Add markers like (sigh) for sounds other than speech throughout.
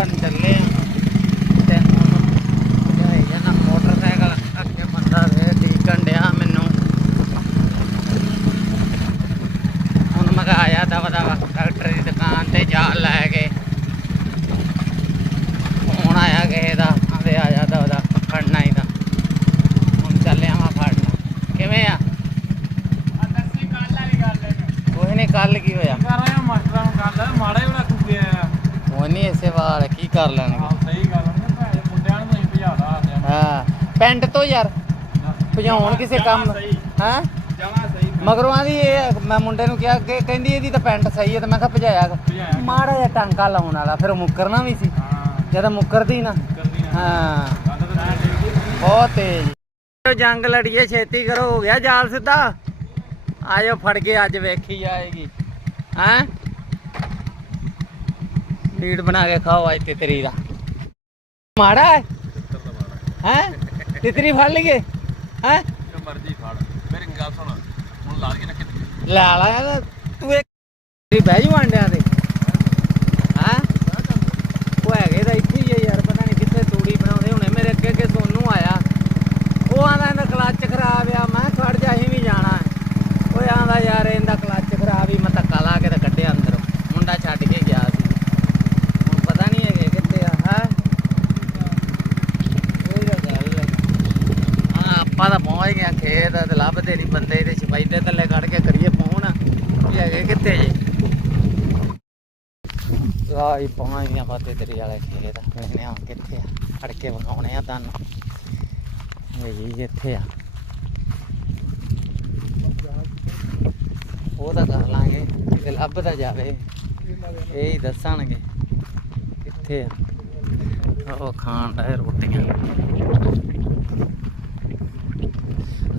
ਬਣ ਚੱਲੇ ਆ ਤੇ ਹੁਣ ਜਾਏ ਜਾਣਾ ਮੋਟਰਸਾਈਕਲ ਅੱਗੇ ਬੰਦਾ ਵੇ ਡੀਕਣ ਡਿਆ ਮੈਨੂੰ ਹੁਣ ਮੈਂ ਕਿਹਾ ਆਇਆ ਦਵਾ ਦਵਾ ਡਾਕਟਰ ਦੀ ਦੁਕਾਨ ਤੇ ਜਾ ਲੈ ਕੇ ਹੁਣ ਆਇਆ ਕਿਸੇ ਦਾ ਆਂਦੇ ਆ ਜਾ ਦਵਾ ਦਾ ਫੜਨਾ ਹੀ ਦਾ ਹੁਣ ਚੱਲਿਆ ਮੈਂ ਫੜਨਾ ਕਿਵੇਂ ਆ ਦੱਸੀ ਕੱਲ ਵਾਲੀ ਗੱਲ ਇਹਨੂੰ ਕੋਈ ਨਹੀਂ ਕੱਲ ਕੀ ਹੋਇਆ ਕਰ ਰਿਹਾ ਮਾਸਟਰਾਂ ਨੂੰ ਗੱਲ ਮਾੜਾ ਹੀ ਬੜਾ ਕੁੱਗਿਆ ਆ ਉਹ ਨਹੀਂ ਇਸੇ ਵਾਰ ਕੀ ਕਰ ਲੈਣਗੇ ਆਹ ਸਹੀ ਗੱਲ ਹੈ ਭਾਈ ਮੁੰਡਿਆਂ ਨੂੰ ਨਹੀਂ ਭਜਾਦਾ ਆਂਦੇ ਹਾਂ ਪਿੰਡ ਤੋਂ ਯਾਰ ਭਜਾਉਣ ਕਿਸੇ ਕੰਮ ਹਾਂ? ਜਮਾ ਸਹੀ। ਮਗਰੋਂ ਆਂਦੀ ਇਹ ਮੈਂ ਮੁੰਡੇ ਨੂੰ ਕਿਹਾ ਕਿ ਕਹਿੰਦੀ ਇਹਦੀ ਤਾਂ ਪੈਂਟ ਸਹੀ ਹੈ ਤੇ ਮੈਂ ਕਿਹਾ ਭਜਾਇਆ। ਮਾੜਾ ਜਿਹਾ ਟਾਂਕਾ ਲਾਉਣ ਵਾਲਾ ਫਿਰ ਉਹ ਮੁੱਕਰਨਾ ਵੀ ਸੀ। ਜਦ ਮੁੱਕਰਦੀ ਨਾ। ਹਾਂ। ਤਾਂ ਬਹੁਤ ਤੇਜ਼। ਜੰਗ ਲੜੀਏ ਛੇਤੀ ਕਰੋ ਹੋ ਗਿਆ ਜਾਲ ਸਿੱਧਾ? ਆਜੋ ਫੜ ਕੇ ਅੱਜ ਵੇਖੀ ਜਾਏਗੀ। ਹੈਂ? ਲੀਡ ਬਣਾ ਕੇ ਖਾਓ ਅੱਜ ਤਿਤਰੀ ਦਾ। ਮਾੜਾ ਹੈ? ਹੈਂ? ਤਿਤਰੀ ਫੜ ਲਈਏ? ਹੈਂ? ਮਰਜ਼ੀ ਫੜ। ਮੇਰੀ ਗੱਲ ਸੁਣ। ਹੁਣ ਲਾ ਨਾ ਲੈ ਲਾ ਤੂੰ ਇੱਕ ਬਹਿ ਜੂ ਆਂਡਿਆਂ ਤੇ ਹੈਂ ਉਹ ਹੈਗੇ ਤਾਂ ਇੱਥੇ ਹੀ ਆ ਯਾਰ ਪਤਾ ਨਹੀਂ ਕਿੱਥੇ ਤੂੜੀ ਬਣਾਉਂਦੇ ਹੁਣੇ ਮੇਰੇ ਅੱਗੇ ਅੱਗੇ ਸੋਨੂੰ ਆਇਆ ਉਹ ਆਂਦਾ ਇਹਦਾ ਕਲੱਚ ਖਰਾਬ ਆ ਮੈਂ ਕਿਹਾ ਖੜ ਜਾ ਅਸੀਂ ਵੀ ਜਾਣਾ ਹੈ। ਉਹ ਆਂਦਾ ਯਾਰ ਇਹਦਾ ਕਲੱਚ ਖਰਾਬ ਹੀ ਮੈਂ ਧੱਕਾ ਲਾ ਕੇ ਤਾਂ ਕੱਢਿਆ ਅੰਦਰ ਮੁੰਡਾ ਛੱਡ ਕੇ ਗਿਆ ਸੀ ਹੁਣ ਪਤਾ ਨਹੀਂ ਹੈਗੇ ਕਿੱਥੇ ਆ ਹੈ ਇਹ ਤਾਂ ਗੱਲ ਹੈ ਹਾਂ ਆਪਾਂ ਤਾਂ ਪਹੁੰਚ ਗਏ ਆ ਖੇਤ ਤੇ ਲੱਭਦੇ ਨਹੀਂ ਬੰਦੇ ਤੇ ਛਪਾਈਦੇ ਥੱਲੇ ਕੱਢ ਕੇ ਕਰੀਏ ਫੋਨ ਵੀ ਹੈਗੇ ਕਿੱਥੇ ਜੇ ਆਈ ਪਹੁੰਚ ਗਏ ਬਾਤੇ ਤੇਰੀ ਵਾਲੇ ਖੇਤ ਵੇਖਨੇ ਆ ਕਿੱਥੇ ਆ ਫੜ ਕੇ ਵਿਖਾਉਣੇ ਆ ਤੁਹਾਨੂੰ। ਇਹ ਜੀ ਆ। ਉਹ ਤਾਂ ਕਰ ਲਾਂਗੇ ਤੇ ਲੱਭਦਾ ਜਾਵੇ। ਇਹ ਹੀ ਦੱਸਣਗੇ, ਕਿੱਥੇ ਆ। ਉਹ ਖਾਣ ਦਾ ਰੋਟੀਆਂ।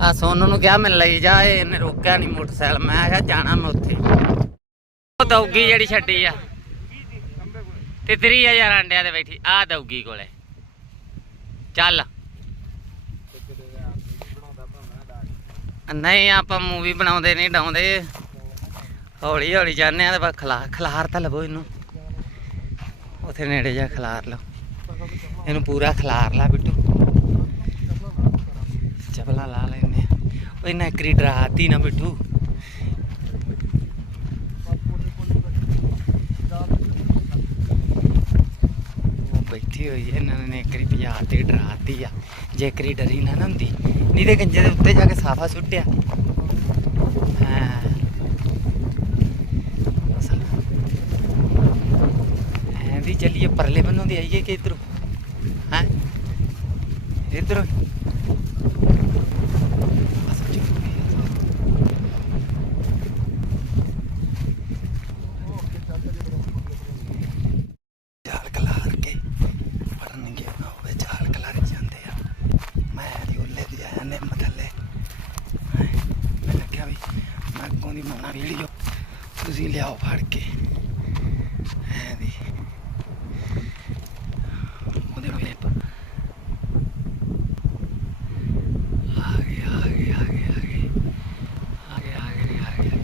ਆ ਸੋਨੂ ਨੂੰ ਕਿਹਾ ਮੈਨੂੰ ਲਈ ਜਾ ਇਹਨੇ ਰੋਕਿਆ ਨਹੀਂ ਮੋਟਰਸਾਈਕਲ। ਮੈਂ ਕਿਹਾ ਜਾਣਾ ਮੈਂ ਉੱਥੇ। ਉਹ ਦੌਗੀ ਜਿਹੜੀ ਛੱਡੀ ਆ। ਤੇ 3000 ਅੰਡਿਆਂ ਦੇ ਬੈਠੀ ਆ ਦੌਗੀ ਕੋਲੇ। ਚੱਲ। ਨਹੀਂ, ਆਪਾਂ ਮੂਵੀ ਬਣਾਉਂਦੇ ਨਹੀਂ, ਡਾਉਂਦੇ। ਹੌਲੀ ਹੌਲੀ ਜਾਂਦੇ ਆ ਤੇ ਬਸ ਖਲਾ ਖਲਾਰ ਤਾਂ ਲਵੋ ਇਹਨੂੰ। ਉਥੇ ਨੇੜੇ ਜਾ ਖਲਾਰ ਲਓ। ਇਹਨੂੰ ਪੂਰਾ ਖਲਾਰ ਲਾ ਬਿੱਟੂ। ਚਪਲਾ ਲਾ ਲੈਨੇ ਆ। ਉਹ ਇਹਨਾਂ ਕਰੀ ਡਰਾਤੀ ਨਾ ਬਿੱਟੂ ਉਹ ਬੈਠੀ ਹੋਈ ਇਹਨਾਂ ਨੇ ਕਰੀ ਭਜਾ ਤੇ ਡਰਾਤੀ ਆ। ਜੇ ਕਰੀ ਡਰੀ ਨਾ ਨਾ ਹੁੰਦੀ, ਨਹੀਂ ਤੇ ਗੰਜੇ ਦੇ ਉੱਤੇ ਜਾ ਕੇ ਸਾਫਾ ਸੁੱਟਿਆ। ਹਾਂ। ਐਂ ਵੀ ਚੱਲੀਏ, ਪਰਲੇ ਬੰਨੋਂ ਦੀ ਆਈਏ ਕਿ ਇਧਰੋਂ? ਹੈ? ਇਧਰੋਂ ਚਾਲ ਕਲਾਰ ਕੇ ਫੜਨਗੇ ਨਾ ਹੋਵੇ ਚਾਲ ਕਲਾਰ ਜਾਂਦੇ ਆ ਮੈਂ ਦੀ ਉੱਲੇ ਦੀ ਆਇਆ ਨੇ ਮਥੱਲੇ ਮੈਂ ਲੱਗਿਆ ਵੀ ਮੈਂ ਅੱਗੋਂ ਦੀ ਮੋਣਾ ਵੀਡੀਓ ਤੁਸੀਂ ਲਿਆਓ ਫੜ ਕੇ ਐ ਦੀ ਉਹਦੇ ਕਲਿੱਪ ਆ ਗਏ ਆ ਗਏ ਆ ਗਏ ਆ ਗਏ ਆ ਗਏ ਆ ਗਏ ਆ ਗਏ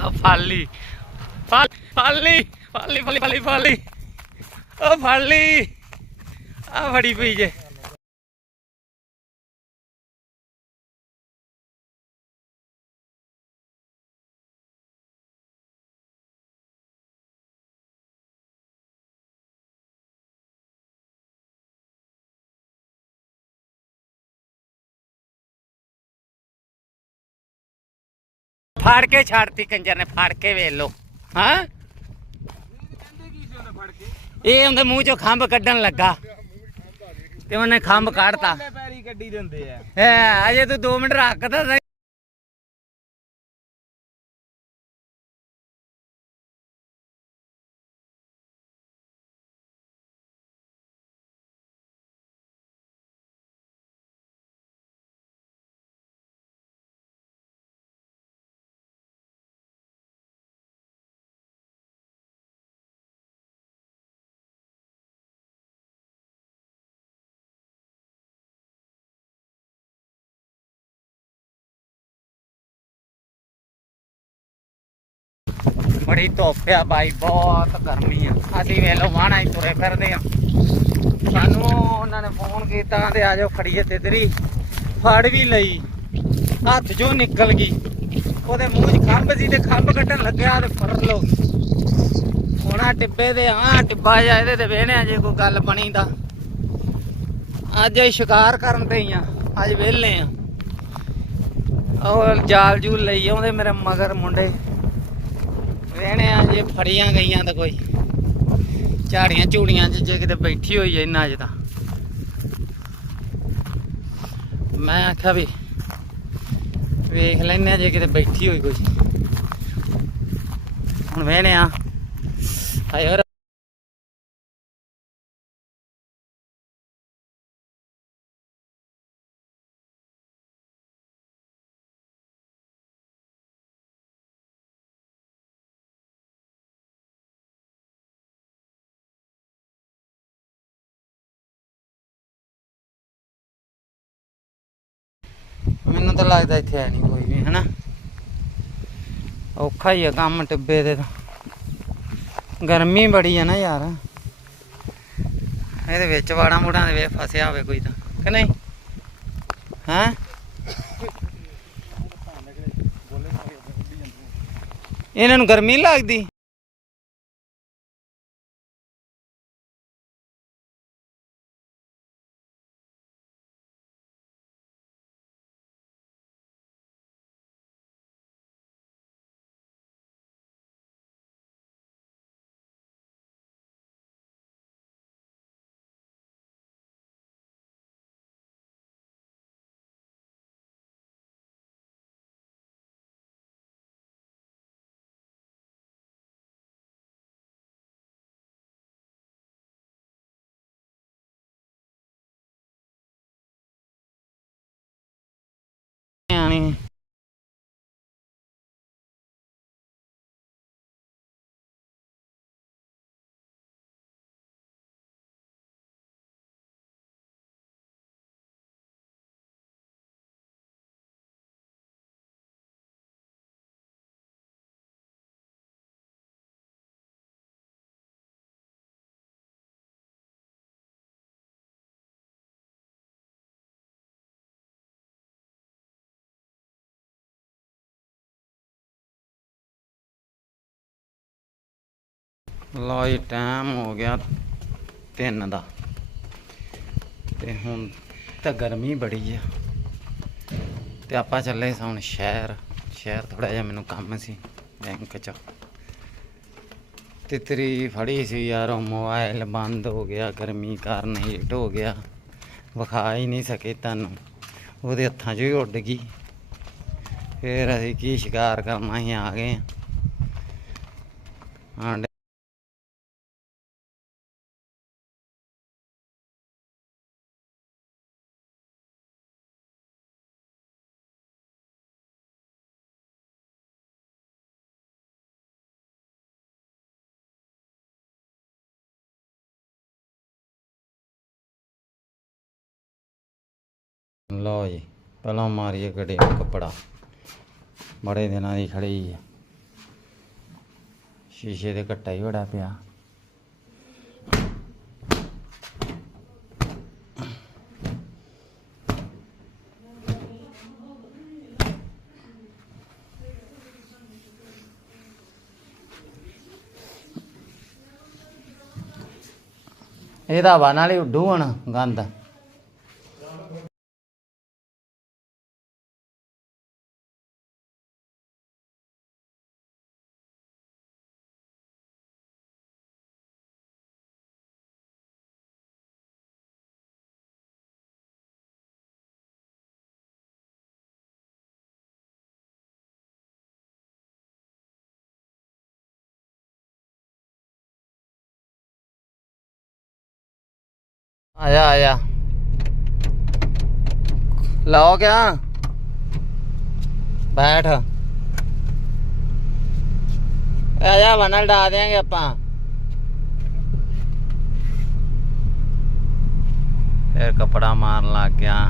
ਆ ਫਾਲੀ। ਫਾਲ ਫਾਲੀ ਫਾਲੀ ਫਾਲੀ ਫਾਲੀ ਫਾਲੀ। ਉਹ ਫਾਲੀ। ਆ ਫੜੀ ਪਈ ਜੇ। ਫੜ ਕੇ ਛੱਡਤੀ ਕੰਜਰ ਨੇ ਫੜ ਕੇ ਵੇਖ ਲੋ ਹਾਂ? ਇਹ ਉਹਦੇ ਮੂੰਹ ਚੋਂ ਖੰਭ ਕੱਢਣ ਲੱਗਾ। ਤੇ ਉਹਨੇ ਖੰਭ ਕੱਢਤਾ। ਪੈਰੀ ਗੱਡੀ ਦਿੰਦੇ ਆ। ਹੈ ਅਜੇ ਤੂੰ 2 ਮਿੰਟ ਰੱਖਦਾ ਬੜੀ ਧੁੱਪ ਆ ਬਾਈ, ਬਹੁਤ ਗਰਮੀ ਆ। ਅਸੀਂ ਵੇਲੋ ਵਾਣਾ ਹੀ ਤੁਰੇ ਫਿਰਦੇ ਆ। ਸਾਨੂੰ ਉਹਨਾਂ ਨੇ ਫੋਨ ਕੀਤਾ ਤੇ ਆ ਜਾਓ ਖੜੀਏ ਤੇ ਫੜ ਵੀ ਲਈ। ਹੱਥ ਚੋਂ ਨਿਕਲ ਗਈ। ਉਹਦੇ ਮੂੰਹ 'ਚ ਖੰਭ ਸੀ ਤੇ ਖੰਭ ਕੱਢਣ ਲੱਗਿਆ ਤੇ ਫੜ ਲੋ ਹੁਣ ਟਿੱਬੇ ਦੇ ਆ ਟਿੱਬਾ ਜਾ ਇਹਦੇ ਤੇ ਵੇਹਣਿਆ ਜੇ ਕੋਈ ਗੱਲ ਬਣੀ ਦਾ ਅੱਜ ਅਸੀਂ ਸ਼ਿਕਾਰ ਕਰਨ ਤੇ ਹੀ ਆ, ਅੱਜ ਵਿਹਲੇ ਆ। ਉਹ ਜਾਲ ਜੂਲ ਲਈ ਆਉਂਦੇ ਮੇਰੇ ਮਗਰ ਮੁੰਡੇ। ਵੇਹਣਿਆ ਜੇ ਫੜੀਆਂ ਗਈਆਂ ਤਾਂ ਕੋਈ। ਝਾੜੀਆਂ ਝੂੜੀਆਂ 'ਚ ਜੇ ਕਿਤੇ ਬੈਠੀ ਹੋਈ ਐ ਇੰਨਾ ਅੱਜ ਤਾਂ। ਮੈਂ ਆਖਿਆ ਵੀ ਵੇਖ ਲੈਨੇ ਆ ਜੇ ਕਿਤੇ ਬੈਠੀ ਹੋਈ ਕੋਈ। ਹੁਣ ਵੇਹਣੇ ਆ। ਹਾਏ ਤਾਂ ਲੱਗਦਾ ਇੱਥੇ ਹੈ ਨਹੀਂ ਕੋਈ ਵੀ, ਹਨਾ? ਔਖਾ ਹੀ ਆ ਕੰਮ ਟਿੱਬੇ ਦੇ ਤਾਂ। ਗਰਮੀ ਬੜੀ ਆ ਨਾ ਯਾਰ। ਇਹਦੇ ਵਿੱਚ ਵਾੜਾ ਮੂੜਾਂ ਦੇ ਵਿੱਚ ਫਸਿਆ ਹੋਵੇ ਕੋਈ ਤਾਂ, ਕਿ ਨਹੀਂ? ਹੈਂ? ਇਹਨਾਂ ਨੂੰ ਗਰਮੀ ਨੀ ਲੱਗਦੀ? ਆਣੀ ਲਓ ਜੀ ਟਾਈਮ ਹੋ ਗਿਆ 3 ਦਾ। ਤੇ ਹੁਣ ਤਾਂ ਗਰਮੀ ਬੜੀ ਆ। ਤੇ ਆਪਾਂ ਚੱਲੇ ਸਾਂ ਹੁਣ ਸ਼ਹਿਰ। ਸ਼ਹਿਰ ਥੋੜਾ ਜਿਹਾ ਮੈਨੂੰ ਕੰਮ ਸੀ ਬੈਂਕ 'ਚ। ਤਿਤਰੀ ਫੜੀ ਸੀ ਯਾਰ, ਉਹ ਮੋਬਾਈਲ ਬੰਦ ਹੋ ਗਿਆ, ਗਰਮੀ ਕਾਰਨ ਹੀਟ ਹੋ ਗਿਆ। ਵਿਖਾ ਹੀ ਨਹੀਂ ਸਕੇ ਤੁਹਾਨੂੰ। ਉਹਦੇ ਹੱਥਾਂ ਚ ਹੀ ਉੱਡ ਗਈ। ਫਿਰ ਅਸੀਂ ਕੀ ਸ਼ਿਕਾਰ ਕਰਨਾ ਹੀ ਆ ਗਏ ਹਾਂ। ਲਓ ਜੀ, ਪਹਿਲਾਂ ਮਾਰੀਏ ਗੱਡੀ ਨੂੰ ਕੱਪੜਾ। ਬੜੇ ਦਿਨਾਂ ਦੀ ਖੜੀ ਹੈ ਸ਼ੀਸ਼ੇ ਦੇ ਘੱਟਾ ਹੀ ਬੜਾ ਪਿਆ। ਇਹਦਾ ਹਵਾ ਨਾਲ ਹੀ ਉੱਡੂ ਹੁਣ ਗੰਦ। आया आया लाओ क्या बैठ आया वनल डाल देंगे अपा फिर कपड़ा मार लग गया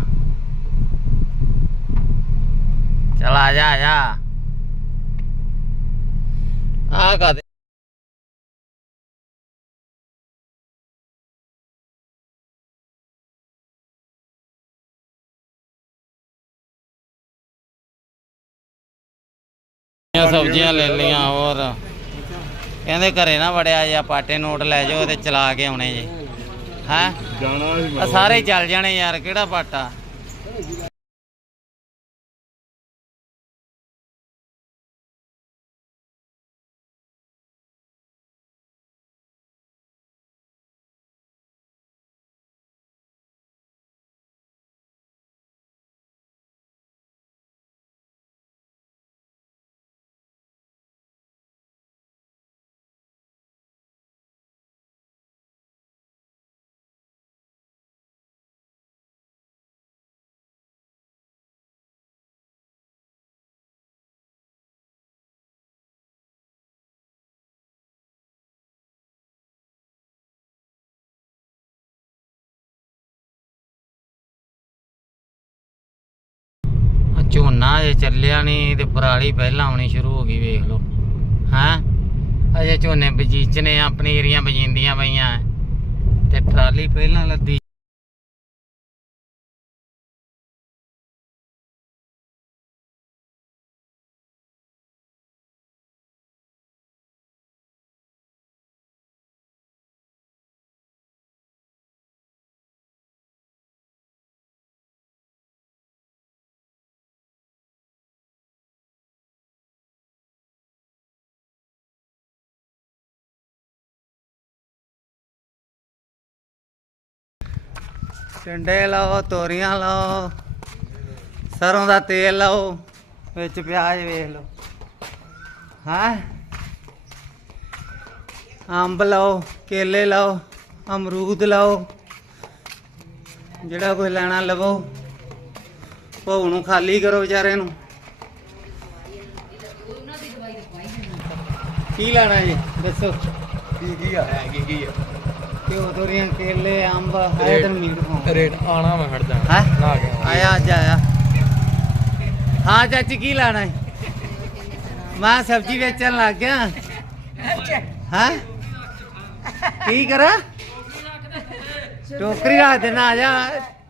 चल आजा आजा आ कर ਸਬਜ਼ੀਆਂ ਲੈ ਲੀਆਂ ਹੋਰ। ਕਹਿੰਦੇ ਘਰੇ ਨਾ ਵੜਿਆ ਜਾਂ ਪਾਟੇ ਨੋਟ ਲੈ ਜਾਓ ਤੇ ਚਲਾ ਕੇ ਆਉਣੇ ਜੀ। ਹੈਂ? ਜਾਣਾ ਸੀ ਸਾਰੇ ਚੱਲ ਜਾਣੇ ਯਾਰ ਕਿਹੜਾ ਪਾਟਾ? ਝੋਨਾ ਅਜੇ ਚੱਲਿਆ ਨਹੀਂ ਤੇ ਪਰਾਲੀ ਪਹਿਲਾਂ ਆਉਣੀ ਸ਼ੁਰੂ ਹੋ ਗਈ, ਵੇਖ ਲਓ। ਹੈਂ? ਅਜੇ ਝੋਨੇ ਬਜੀਚਨੇ ਆਪਣੀ ਪਨੀਰੀਆਂ ਬਜੀਂਦੀਆਂ ਪਈਆਂ। ਤੇ ਟਰਾਲੀ ਪਹਿਲਾਂ ਲੱਦੀ ਟਿੰਡੇ ਲਾਓ, ਤੋਰੀਆਂ ਲਓ, ਸਰੋਂ ਦਾ ਤੇਲ ਲਓ, ਵਿੱਚ ਪਿਆਜ਼ ਵੇਖ ਲਓ। ਹਾਂ? ਅੰਬ ਲਓ, ਕੇਲੇ ਲਓ, ਅਮਰੂਦ ਲਓ, ਜਿਹੜਾ ਕੋਈ ਲੈਣਾ ਲਵੋ, ਭੋਗ ਨੂੰ ਖਾਲੀ ਕਰੋ ਵਿਚਾਰੇ ਨੂੰ। ਕੀ ਲੈਣਾ ਜੀ? ਦੱਸੋ। ਕੀ ਕੀ ਆ? ਕੀ ਕੀ ਆ? ਕਿਉਂ ਤੋਰੀਆਂ ਕੇਲੇ ਅੰਬ ਆਏ ਤੈਨੂੰ ਮੀਟ ਖਾਉਂ ਰੇਟ ਆਣਾ ਮੈਂ ਖੜਦਾ ਹੈ? ਨਾ ਗਿਆ। ਆਇਆ ਅੱਜ ਆਇਆ। ਹਾਂ ਚਾਚੀ ਕੀ ਲੈਣਾ ਹੈ? ਮੈਂ ਸਬਜ਼ੀ ਵੇਚਣ ਲੱਗ ਗਿਆ। ਹਾਂ? ਕੀ ਕਰਾਂ? ਟੋਕਰੀ ਰੱਖ ਦੇਣਾ ਆ ਜਾ।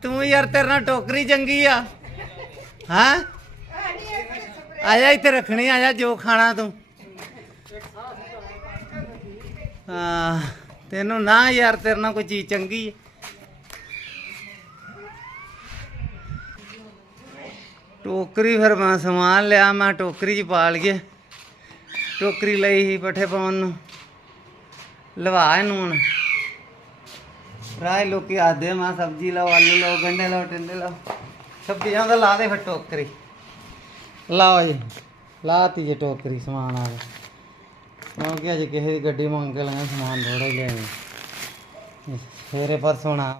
ਤੂੰ ਯਾਰ ਤੇਰੇ ਨਾਲ ਟੋਕਰੀ ਚੰਗੀ ਆ। ਹਾਂ? ਆ ਜਾ ਇੱਥੇ ਰੱਖਣੀ ਆ ਜਾ ਜੋ ਖਾਣਾ ਤੂੰ। ਹਾਂ। ਤੈਨੂੰ ਨਾ ਯਾਰ, ਤੇਰੇ ਨਾਲ ਕੋਈ ਚੀਜ਼ ਚੰਗੀ ਹੈ ਟੋਕਰੀ ਫਿਰ ਮੈਂ ਸਮਾਨ ਲਿਆ, ਮੈਂ ਟੋਕਰੀ 'ਚ ਪਾ ਲਈਏ ਟੋਕਰੀ ਲਈ ਸੀ ਪੱਠੇ ਪਾਉਣ ਨੂੰ। ਲਵਾ ਇਹਨੂੰ ਹੁਣ। ਰਾਏ ਲੋਕੀ ਆਦੇ ਮੈਂ ਸਬਜ਼ੀ ਲਾਓ, ਆਲੂ ਲਾਓ ਗੰਡੇ ਲਾਓ, ਟਿੰਡੇ ਲਾਓ। ਸਬਜ਼ੀਆਂ ਦਾ ਲਾ ਦੇ ਫਿਰ ਟੋਕਰੀ। ਲਾਓ ਜੀ, ਲਾਤੀ ਜੇ ਟੋਕਰੀ ਸਮਾਨ ਆ ਗਿਆ ਕਿਉਂਕਿ ਅੱਜ ਕਿਸੇ ਦੀ ਗੱਡੀ ਮੰਗ ਕੇ ਲਾਇਆ, ਸਮਾਨ ਥੋੜਾ ਹੀ ਲੈਣਾ ਸਵੇਰੇ ਪਰਸੋਂ ਨਾ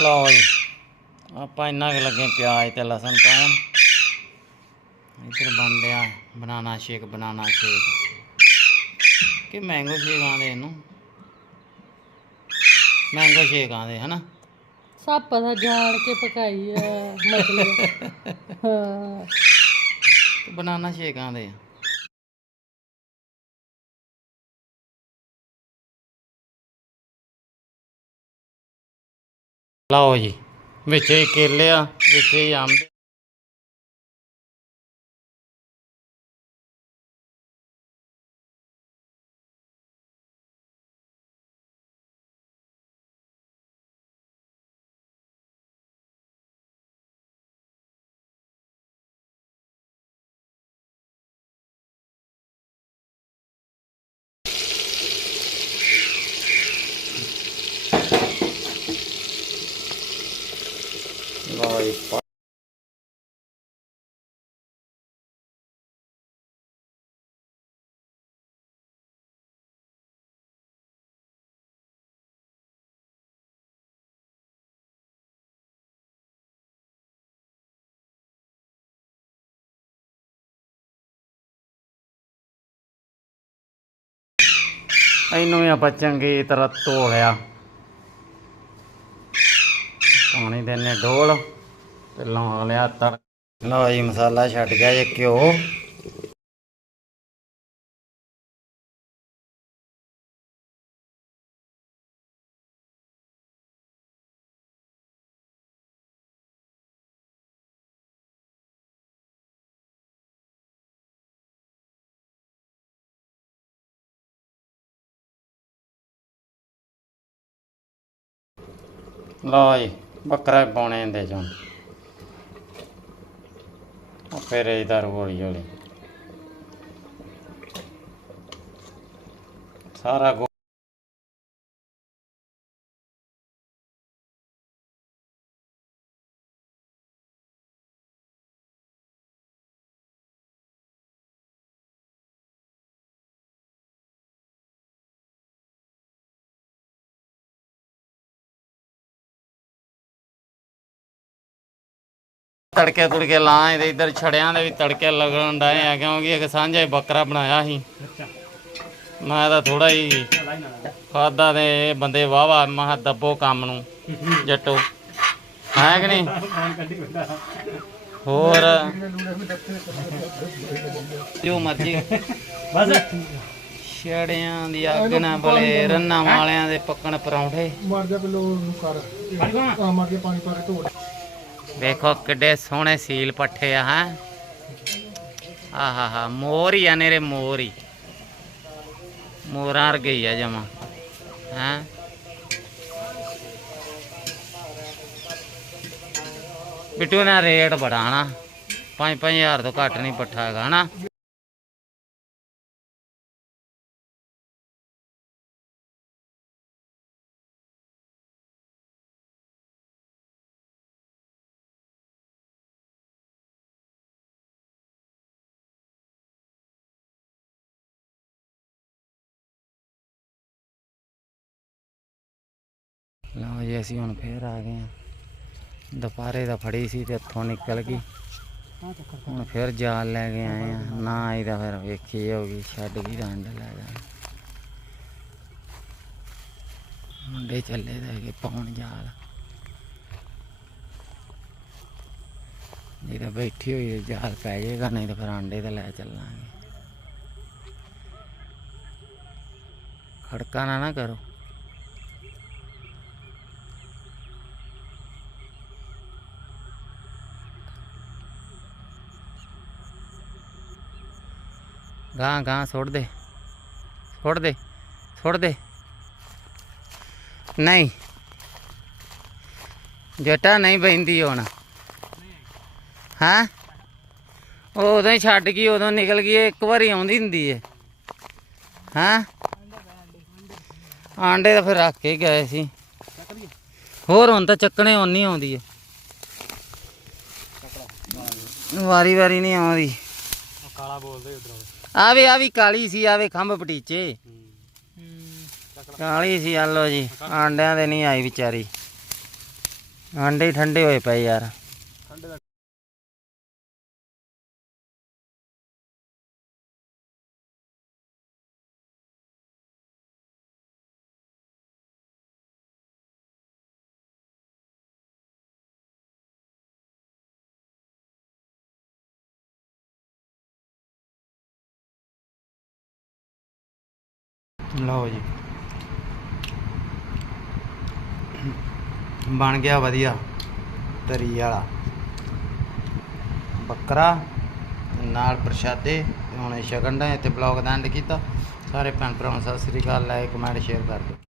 ਲਓ ਜੀ। ਆਪਾਂ ਇੰਨਾ ਕੁ ਲੱਗੇ ਪਿਆਜ਼ ਤੇ ਲਸਣ ਪਾਉਣ। ਇੱਧਰ ਬਣ ਰਿਹਾ ਬਨਾਨਾ ਸ਼ੇਕ ਬਨਾਨਾ ਸ਼ੇਕ। ਕਿ ਮੈਂਗੋ ਸ਼ੇਕ ਆਂਦੇ ਇਹਨੂੰ? ਮੈਂਗੋ ਸ਼ੇਕ ਆਂਦੇ ਹਨਾ? ਸਭ ਪਤਾ ਜਾਣ ਕੇ ਪਕਾਈ ਆ ਮਛਲੀ। (laughs) ਹਾਂ। ਬਨਾਨਾ ਸ਼ੇਕ ਆਂਦੇ ਆ। ਲਓ ਜੀ ਵਿੱਚ ਹੀ ਕੇਲੇ ਆ ਵਿੱਚ ਹੀ ਅੰਬ by ਇਹਨੂੰ ਵੀ ਆਪਾਂ ਚੰਗੀ ਤਰ੍ਹਾਂ ਧੋ ਲਿਆ। ਪਾਣੀ ਦੇ ਡੋਲ ਤੇ ਲਾ ਲਿਆ ਤੜ ਲਓ ਜੀ, ਮਸਾਲਾ ਛੱਡ ਗਿਆ ਜੇ ਘਿਓ। ਲਓ ਜੀ, ਬੱਕਰਾ ਪਾਉਣੇ ਦੇ ਚੋਂ। ਫਿਰ ਇਹਦਾ ਹੌਲੀ ਹੌਲੀ ਸਾਰਾ ਤੜਕੇ ਤੁੜਕੇ ਲਾ ਇਹਦੇ ਇੱਧਰ ਛੜਿਆਂ ਦੇ ਵੀ ਤੜਕੇ ਲੱਗਣ ਡਏ ਆ ਕਿਉਂਕਿ ਇੱਕ ਸਾਂਝਾ ਹੀ ਬੱਕਰਾ ਬਣਾਇਆ ਸੀ। ਮੈਂ ਤਾਂ ਥੋੜਾ ਹੀ ਖਾਦਾ ਤੇ ਇਹ ਬੰਦੇ ਵਾਵਾ ਮਹਾ ਦੱਬੋ ਕੰਮ ਨੂੰ ਜੱਟੋ। ਹੈ ਕਿ ਨਹੀਂ? ਹੋਰ? ਜੋ ਮਰਜ਼ੀ। ਬਸ। ਛੜਿਆਂ ਦੀ ਅੱਗ ਨਾ ਬਲੇ ਰੰਨਾਂ ਵਾਲਿਆਂ ਦੇ ਪੱਕਣ ਪਰੌਂਠੇ। ਮਾਰ ਜਾ ਪਹਿਲੋ ਉਹਨੂੰ ਕਰ। ਆ ਮਾਰ ਕੇ ਪਾਣੀ ਪਾ ਕੇ ਧੋ ਵੇਖੋ ਕਿੱਡੇ ਸੋਹਣੇ ਸੀਲ ਪੱਠੇ ਆ, ਹੈ? ਆਹਾ ਹਾ ਮੋਰ ਹੀ ਆ ਨੇਰੇ, ਮੋਰ। ਹੀ ਮੋਰਾਂ ਵਰਗੇ ਹੀ ਆ ਜਮਾ, ਹੈ? ਬਿੱਟੂ ਨਾ ਰੇਟ ਬੜਾ, ਹਨਾ? 5-5000 ਤੋਂ ਘੱਟ ਨਹੀਂ ਪੱਠਾ ਹੈਗਾ, ਹਨਾ? ਲਓ ਜੀ ਅਸੀਂ ਹੁਣ ਫੇਰ ਆ ਗਏ ਹਾਂ। ਦੁਪਹਿਰੇ ਦਾ ਫੜੀ ਸੀ ਤੇ ਇੱਥੋਂ ਨਿਕਲ ਗਈ। ਹੁਣ ਫੇਰ ਜਾਲ ਲੈ ਕੇ ਆਏ ਆ ਨਾ ਆਈ ਤਾਂ ਫਿਰ ਵੇਖੀ ਹੋਗੀ ਛੱਡ ਗਈ ਰੰਡ ਲੈ ਜਾ ਮੁੰਡੇ ਚੱਲੇ ਦਾ ਕਿ ਪਾਉਣ ਜਾਲ। ਜੇ ਤਾਂ ਬੈਠੀ ਹੋਈ ਜਾਲ ਪੈ ਜਾਏਗਾ, ਨਹੀਂ ਤਾਂ ਫਿਰ ਆਂਡੇ ਤੇ ਲੈ ਚੱਲਾਂਗੇ। ਖੜਕਾ ਨਾ ਨਾ ਕਰੋ। ਗਾਂ ਗਾਂ ਸੁੱਟ ਦੇ। ਸੁੱਟ ਦੇ ਸੁੱਟ ਦੇ। ਨਹੀਂ। ਜਟਾ ਨਹੀਂ ਬੈਂਦੀ ਹੁਣ। ਹਾਂ? ਉਹ ਉਦੋਂ ਹੀ ਛੱਡ ਗਈ, ਉਦੋਂ ਨਿਕਲ ਗਈ ਇੱਕ ਵਾਰੀ ਆਉਂਦੀ ਹੁੰਦੀ ਏ। ਹਾਂ? ਆਂਡੇ ਤਾਂ ਫਿਰ ਰੱਖ ਕੇ ਗਏ ਸੀ। ਹੋਰ ਹੁਣ ਤਾਂ ਚੱਕਣੇ ਓਨੀ ਆਉਂਦੀ ਏ। ਵਾਰੀ ਵਾਰੀ ਨਹੀਂ ਆਉਂਦੀ। ਕਾਲਾ ਬੋਲਦੇ ਉਧਰੋਂ। ਆਵੇ ਆ ਵੀ ਕਾਲੀ ਸੀ ਆਵੇ ਖੰਭ ਪਟੀਚੇ। ਕਾਲੀ ਸੀ ਆ ਲੋ ਜੀ, ਆਂਡਿਆਂ ਦੇ ਨਹੀਂ ਆਈ ਵਿਚਾਰੀ। ਆਂਡੇ ਠੰਡੇ ਹੋਏ ਪਏ ਯਾਰ। ਲਓ ਜੀ। ਬਣ ਗਿਆ ਵਧੀਆ। ਤਰੀ ਵਾਲਾ। ਬੱਕਰਾ, ਨਾਲ ਪ੍ਰਸ਼ਾਦੇ, ਤੇ ਹੁਣ ਸ਼ਗਨ ਦਾ ਤੇ ਬਲੌਗ ਦਾ ਐਂਡ ਕੀਤਾ। ਸਾਰੇ ਭੈਣ ਭਰਾਵਾਂ ਨੂੰ ਸਤਿ ਸ੍ਰੀ ਅਕਾਲ ਲਾਈਕ ਕਮੈਂਟ ਸ਼ੇਅਰ ਕਰ ਦਿਓ।